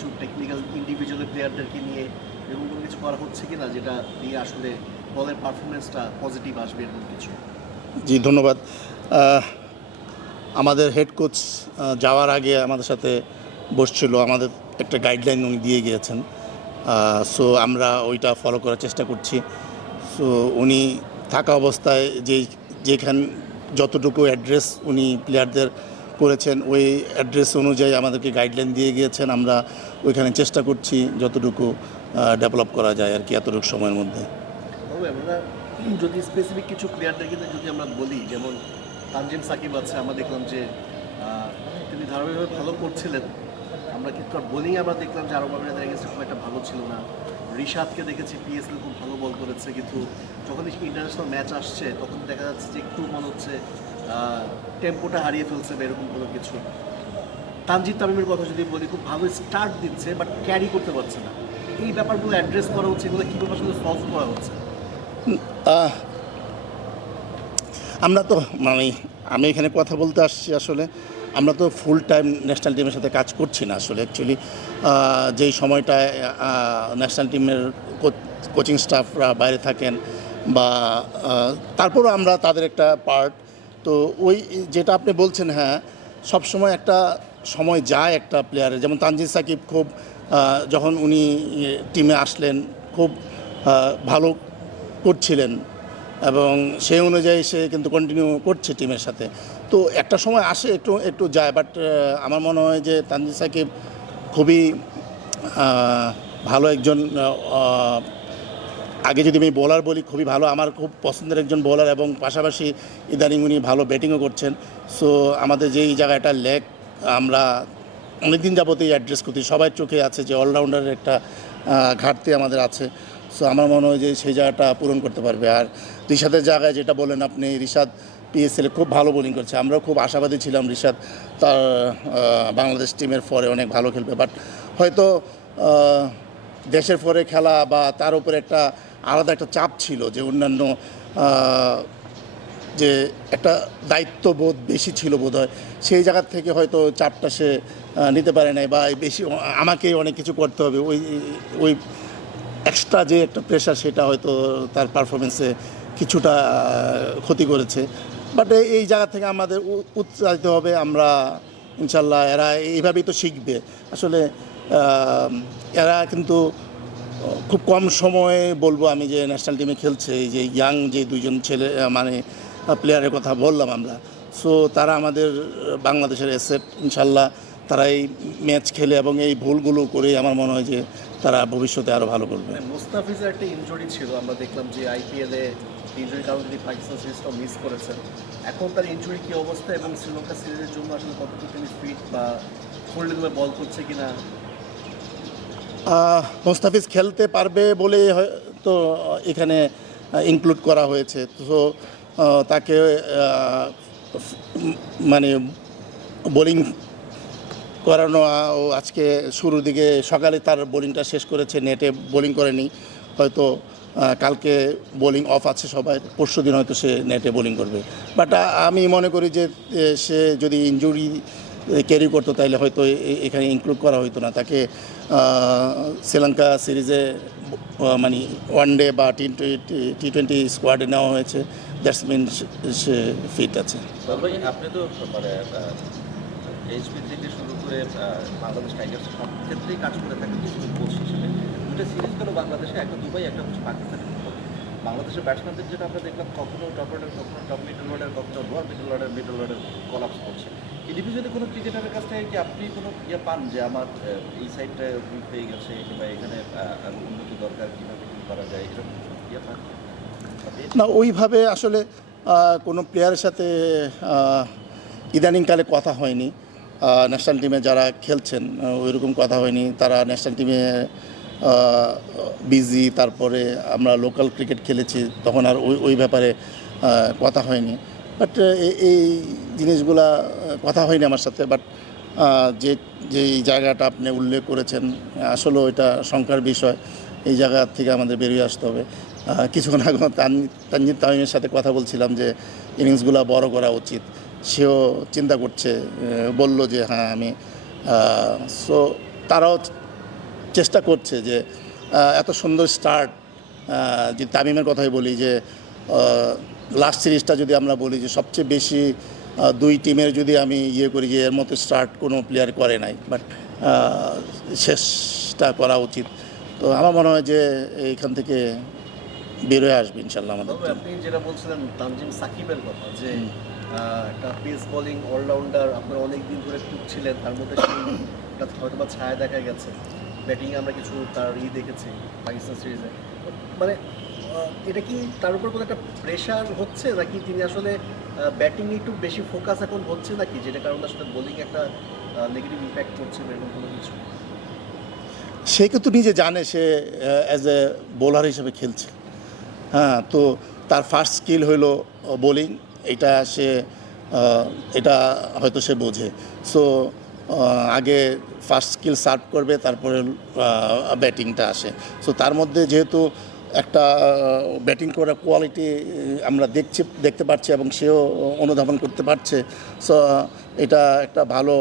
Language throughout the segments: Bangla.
কিছু টেকনিক্যাল ইন্ডিভিজুয়াল প্লেয়ারদেরকে নিয়ে এরকম কোনো কিছু করা হচ্ছে কি না যেটা দিয়ে আসলে বলের পারফরমেন্সটা পজিটিভ আসবে এরকম কিছু? জি, ধন্যবাদ। আমাদের হেড কোচ যাওয়ার আগে আমাদের সাথে বসছিল। আমাদের একটা গাইডলাইন উনি দিয়ে গিয়েছেন। সো আমরা ওইটা ফলো করার চেষ্টা করছি। সো উনি থাকা অবস্থায় যে, যেখান, যতটুকু অ্যাড্রেস উনি প্লেয়ারদের করেছেন, ওই অ্যাড্রেস অনুযায়ী আমাদেরকে গাইডলাইন দিয়ে গিয়েছেন, আমরা ওইখানে চেষ্টা করছি যতটুকু ডেভেলপ করা যায় আর কি এতটুকু সময়ের মধ্যে। যদি স্পেসিফিক কিছু প্লেয়ারদেরকে যদি আমরা বলি, যেমন তানজিম সাকিব আছে, আমরা দেখলাম যে তিনি ধারাবাহিকভাবে ভালো করছিলেন। আমরা কিন্তু আর বোলিং আমরা দেখলাম যে আরব আমিরাতের এগেন্সে খুব একটা ভালো ছিল না। রিশাদকে দেখেছি পিএসএল খুব ভালো বল করেছে, কিন্তু যখন ইন্টারন্যাশনাল ম্যাচ আসছে, তখন দেখা যাচ্ছে যে একটু মনে হচ্ছে টেম্পোটা হারিয়ে ফেলছে বা এরকম কোনো কিছু। তানজিদ তামিমের কথা যদি বলি, খুব ভালো স্টার্ট দিচ্ছে বাট ক্যারি করতে পারছে না। এই ব্যাপারগুলো অ্যাড্রেস করা হচ্ছে, এগুলো কীভাবে আসলে সলভ করা হচ্ছে? আমরা তো মানে আমি এখানে কথা বলতে আসছি আসলে, আমরা তো ফুল টাইম ন্যাশনাল টিমের সাথে কাজ করছি না আসলে অ্যাকচুয়ালি যেই সময়টায় ন্যাশনাল টিমের কোচিং স্টাফরা বাইরে থাকেন বা তারপরও আমরা তাদের একটা পার্ট তো ওই যেটা আপনি বলছেন হ্যাঁ সবসময় একটা সময় যায় একটা প্লেয়ারের যেমন তানজিদ সাকিব খুব যখন উনি টিমে আসলেন, খুব ভালো করছিলেন এবং সেই অনুযায়ী সে কিন্তু কন্টিনিউ করছে টিমের সাথে। তো একটা সময় আসে, একটু একটু যায় বাট আমার মনে হয় যে তানজিদ সাকিব খুবই ভালো একজন আগে যদি আমি বোলার বলি, খুবই ভালো। আমার খুব পছন্দের একজন বোলার এবং পাশাপাশি ইদানিং উনি ভালো ব্যাটিংও করছেন। সো আমাদের যেই জায়গাটা লেগ আমরা অনেকদিন যাবতই অ্যাড্রেস করছি। সবাই চোখে আছে যে অলরাউন্ডারের একটা ঘাটতি আমাদের আছে। সো আমার মনে হয় যে সেই জায়গাটা পূরণ করতে পারবে। আর রিশাদের জায়গায় যেটা বলেন আপনি, রিশাদ পিএসএল খুব ভালো বোলিং করছে। আমরাও খুব আশাবাদী ছিলাম রিশাদ। তার বাংলাদেশ টিমের ফরে অনেক ভালো খেলবে। বাট হয়তো দেশের পরে খেলা বা তার উপরে একটা আলাদা একটা চাপ ছিল যে অন্যান্য যে একটা দায়িত্ববোধ বেশি ছিল বোধ হয় সেই জায়গার থেকে হয়তো চাপটা সে নিতে পারে নাই বা বেশি, আমাকে অনেক কিছু করতে হবে। ওই ওই এক্সট্রা যে একটা প্রেশার সেটা হয়তো তার পারফরমেন্সে কিছুটা ক্ষতি করেছে। বাট এই জায়গা থেকে আমাদের উৎসাহিত হবে, আমরা ইনশাল্লাহ এরা এইভাবেই তো শিখবে। আসলে এরা কিন্তু খুব কম সময়ে বলব আমি যে ন্যাশনাল টিমে খেলছে, এই যে ইয়াং যে দুইজন ছেলে মানে প্লেয়ারের কথা বললাম আমরা। সো তারা আমাদের বাংলাদেশের এসেট ইনশাল্লাহ তারা এই ম্যাচ খেলে এবং এই ভুলগুলো করে আমার মনে হয় যে তারা ভবিষ্যতে আরও ভালো করবে। মানে মুস্তাফিজের একটা ইনজুরি ছিল, আমরা দেখলাম যে আইপিএলে ইনজুরির কারণে তিনি পাকিস্তান সিরিজটাও মিস করেছেন এখন তার ইনজুরি কি অবস্থা এবং শ্রীলঙ্কা সিরিজের জন্য আসলে কতটুকু তিনি ফিট বা ফুললি বল করছে কিনা মোস্তাফিজ খেলতে পারবে বলে হয়তো এখানে ইনক্লুড করা হয়েছে। তো তাকে মানে বোলিং করানো, ও আজকে শুরুর দিকে সকালে তার বোলিংটা শেষ করেছে নেটে বোলিং করেনি। হয়তো কালকে বোলিং অফ আছে সবাই, পরশু দিন হয়তো সে নেটে বোলিং করবে। বাট আমি মনে করি যে সে যদি ইনজুরি ক্যারি করতো, তাইলে হয়তো এখানে ইনক্লুড করা হতো না। তাকে শ্রীলঙ্কা সিরিজে মানে ওয়ান ডে বা টি টি টোয়েন্টি স্কোয়াডে নেওয়া হয়েছে। দ্যাটস মিন সে ফিট আছে। আপনি তো মানে শুরু করে বাংলাদেশ দুটো সিরিজ দুবাই হচ্ছে বাংলাদেশের ব্যাটসম্যানদের যেটা আমরা দেখলাম, কখনো টপ অর্ডার কখনো টপ মিডল অর্ডার কখনো lower middle order middle order collapse করছে। কোনো ক্রিকেটারের কাছ থেকে কি আপনি কোনো ইয়ে পান যে আমার এই সাইডটা গেছে কিংবা এখানে উন্নতি দরকার কীভাবে কী করা যায়? এরকম ইয়ে পান? না, ওইভাবে আসলে কোনো প্লেয়ারের সাথে ইদানিংকালে কথা হয়নি। ন্যাশনাল টিমে যারা খেলছেন ওইরকম কথা হয়নি। তারা ন্যাশনাল টিমে বিজি তারপরে আমরা লোকাল ক্রিকেট খেলেছি, তখন আর ওই ওই ব্যাপারে কথা হয়নি। বাট এই জিনিসগুলা কথা হয়নি আমার সাথে বাট যে যেই জায়গাটা আপনি উল্লেখ করেছেন আসলে ওইটা শঙ্কার বিষয়। এই জায়গা থেকে আমাদের বেরিয়ে আসতে হবে। কিছুক্ষণ আগে তান- তানজিদ তামিমের সাথে কথা বলছিলাম যে, ইনিংসগুলো বড় করা উচিত। সেও চিন্তা করছে বলল যে হ্যাঁ আমি সো তারাও চেষ্টা করছে যে এত সুন্দর স্টার্ট যে তামিমের কথাই বলি যে লাস্ট সিরিজটা যদি আমরা বলি যে সবচেয়ে বেশি দুই টিমের যদি আমি ইয়ে করি যে এর মতো স্টার্ট কোনো প্লেয়ার করে নাই বাট শেষটা করা উচিত। তো আমার মনে হয় যে এইখান থেকে বেরোয় আসবে ইনশাল্লাহ আমাদের আপনি যেটা বলছিলেন তানজিম সাকিবের কথা যে একটা পেস বোলিং অলরাউন্ডার আপনারা অনেক দিন ধরে খুঁজছিলেন তার মধ্যে হয়তো বা ছায়া দেখা গেছে। ব্যাটিংয়ে আমরা কিছু তার ই দেখেছি পাকিস্তান সিরিজে মানে এটা কি তার উপর কোনো একটা প্রেশার হচ্ছে নাকি তিনি আসলে ব্যাটিং একটু বেশি ফোকাস এখন হচ্ছে নাকি? যেটা কারণে আসলে বোলিং একটা নেগেটিভ ইম্প্যাক্ট করছে এরকম কোনো কিছু? সে কিন্তু নিজে জানে সে অ্যাজ এ বোলার হিসেবে খেলছে। হ্যাঁ তো তার ফার্স্ট স্কিল হলো বোলিং এটা সে এটা হয়তো সে বোঝে। সো আগে ফার্স্ট স্কিল সার্ভ করবে, তারপরে ব্যাটিংটা আসে। সো তার মধ্যে যেহেতু একটা ব্যাটিং করার কোয়ালিটি আমরা দেখছি দেখতে পাচ্ছি এবং সেও অনুধাবন করতে পারছে। সো এটা একটা ভালো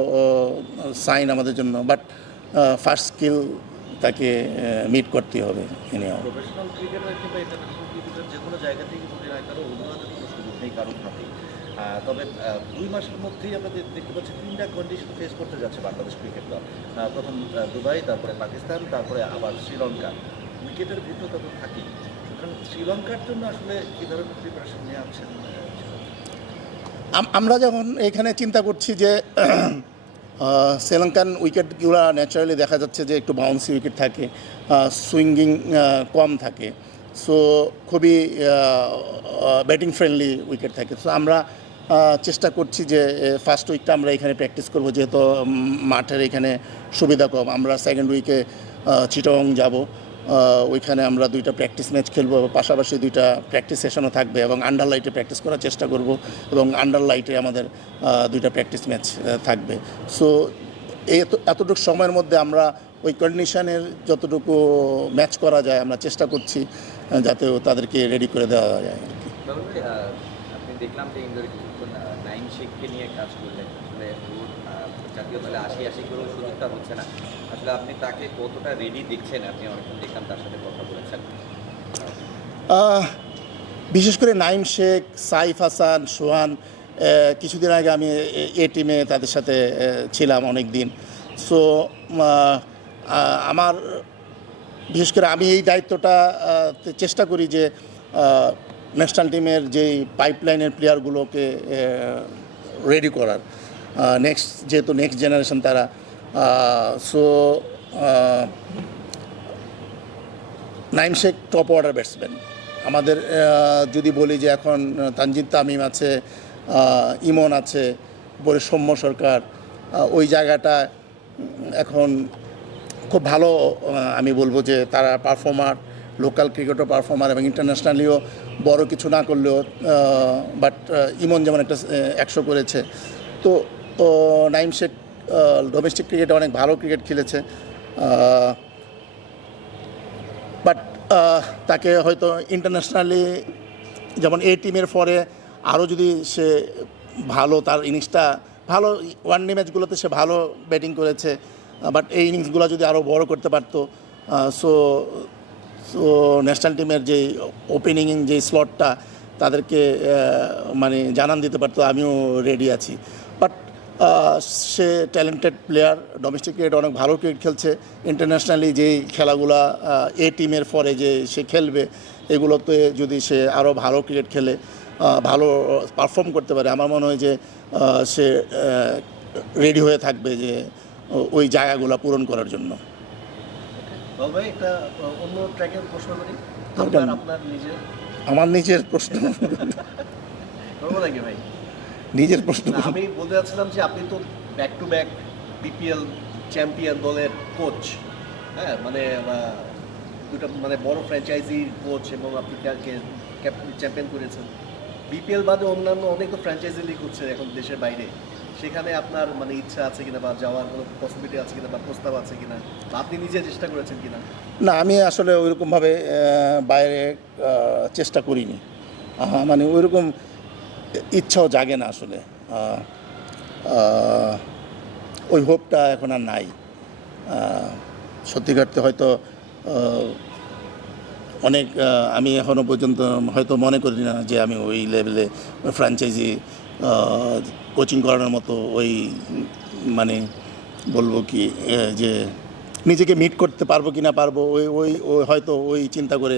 সাইন আমাদের জন্য। বাট ফার্স্ট স্কিল তাকে মিট করতে হবে আহ, তবে দুই মাসের মধ্যেই আমরা দেখতে পাচ্ছি তিনটা কন্ডিশন ফেস করতে যাচ্ছে বাংলাদেশ ক্রিকেট দল। প্রথম দুবাই তারপরে পাকিস্তান তারপরে আবার শ্রীলঙ্কা। উইকেটের ভিন্নতা তো থাকেই। সুতরাং শ্রীলঙ্কার জন্য আসলে কী ধরনের প্রিপারেশন নিয়ে আছেন আমরা যখন এখানে চিন্তা করছি যে শ্রীলঙ্কান উইকেটগুলো ন্যাচারালি দেখা যাচ্ছে যে একটু বাউন্সি উইকেট থাকে সুইঙ্গিং কম থাকে। সো খুবই ব্যাটিং ফ্রেন্ডলি উইকেট থাকে। সো আমরা চেষ্টা করছি যে ফার্স্ট উইকটা আমরা এখানে প্র্যাকটিস করব, যেহেতু মাঠের এখানে সুবিধা কম। আমরা সেকেন্ড উইকে চিটং যাব। ওইখানে আমরা দুইটা প্র্যাকটিস ম্যাচ খেলব এবং পাশাপাশি দুইটা প্র্যাকটিস সেশনও থাকবে এবং আন্ডার লাইটে প্র্যাকটিস করার চেষ্টা করব এবং আন্ডার লাইটে আমাদের দুইটা প্র্যাকটিস ম্যাচ থাকবে। সো এত- এতটুকু সময়ের মধ্যে আমরা ওই কন্ডিশনের যতটুকু ম্যাচ করা যায় আমরা চেষ্টা করছি যাতে তাদেরকে রেডি করে দেওয়া যায় আর কি। দেখলাম যে নিয়ে কাজ করলেন। জাতীয় দলে আশি আশি করেও সুযোগটা হচ্ছে না। আসলে আপনি তাকে কতটা রেডি দেখছেন? আপনি অনেকক্ষণ দেখলাম তার সাথে কথা বলেছেন। বিশেষ করে নাইম শেখ, সাইফ হাসান, সোহান কিছুদিন আগে আমি এ- টিমে তাদের সাথে ছিলাম অনেক দিন সো আমার, বিশেষ করে আমি এই দায়িত্বটা চেষ্টা করি যে ন্যাশনাল টিমের যেই পাইপলাইনের প্লেয়ারগুলোকে রেডি করার। নেক্সট যেহেতু নেক্সট জেনারেশন তারা so Naim Sheikh top order batsman আমাদের যদি বলি যে এখন তানজিদ তামিম আছে ইমন আছে পরে সৌম্য সরকার ওই জায়গাটা এখন খুব ভালো আমি বলব যে তারা পারফর্মার লোকাল ক্রিকেটও পারফর্মার এবং ইন্টারন্যাশনালিও বড় কিছু না করলেও বাট ইমন যেমন একটা একশো করেছে। তো ও, নাইম শেখ ডোমেস্টিক ক্রিকেটে অনেক ভালো ক্রিকেট খেলেছে। বাট তাকে হয়তো ইন্টারন্যাশনালি যেমন এই টিমের পরে আরও যদি সে ভালো তার ইনিংসটা ভালো ওয়ান ডে ম্যাচগুলোতে সে ভালো ব্যাটিং করেছে বাট এই ইনিংসগুলো যদি আরও বড় করতে পারতো সো সো ন্যাশনাল টিমের যে ওপেনিং যে স্লটটা তাদেরকে মানে জানান দিতে পারতো আমিও রেডি আছি। সে ট্যালেন্টেড প্লেয়ার ডোমেস্টিক ক্রিকেট অনেক ভালো ক্রিকেট খেলছে। ইন্টারন্যাশনালি যেই খেলাগুলা এ টিমের পরে যে সে খেলবে এগুলোতে যদি সে আরও ভালো ক্রিকেট খেলে ভালো পারফর্ম করতে পারে আমার মনে হয় যে সে রেডি হয়ে থাকবে যে ওই জায়গাগুলো পূরণ করার জন্য। আমার নিজের প্রশ্ন। ভাই? নিজের প্রশ্ন আমি বলতে চাচ্ছিলাম যে আপনি তো back to back BPL champion দলের কোচ হ্যাঁ মানে দুটো মানে বড় ফ্র্যাঞ্চাইজি কোচ এবং আপনি চ্যাম্পিয়ন করেছেন। বিপিএল বাদে অন্যান্য অনেক তো ফ্র্যাঞ্চাইজি লিগ হচ্ছে এখন দেশের বাইরে। সেখানে আপনার মানে ইচ্ছা আছে কিনা বা যাওয়ার কোনো পসিবিলিটি আছে কিনা বা প্রস্তাব আছে কিনা বা আপনি নিজে চেষ্টা করেছেন কিনা? না আমি আসলে ওইরকমভাবে বাইরে চেষ্টা করিনি। মানে ওইরকম ইচ্ছাও জাগে না আসলে। ওই হোপটা এখন আর নাই। সত্যিকারতে হয়তো অনেক আমি এখনও পর্যন্ত হয়তো মনে করি না যে আমি ওই লেভেলে ফ্র্যাঞ্চাইজি কোচিং করানোর মতো ওই মানে বলব কি যে নিজেকে মিট করতে পারব কি না পারব ওই ওই হয়তো ওই চিন্তা করে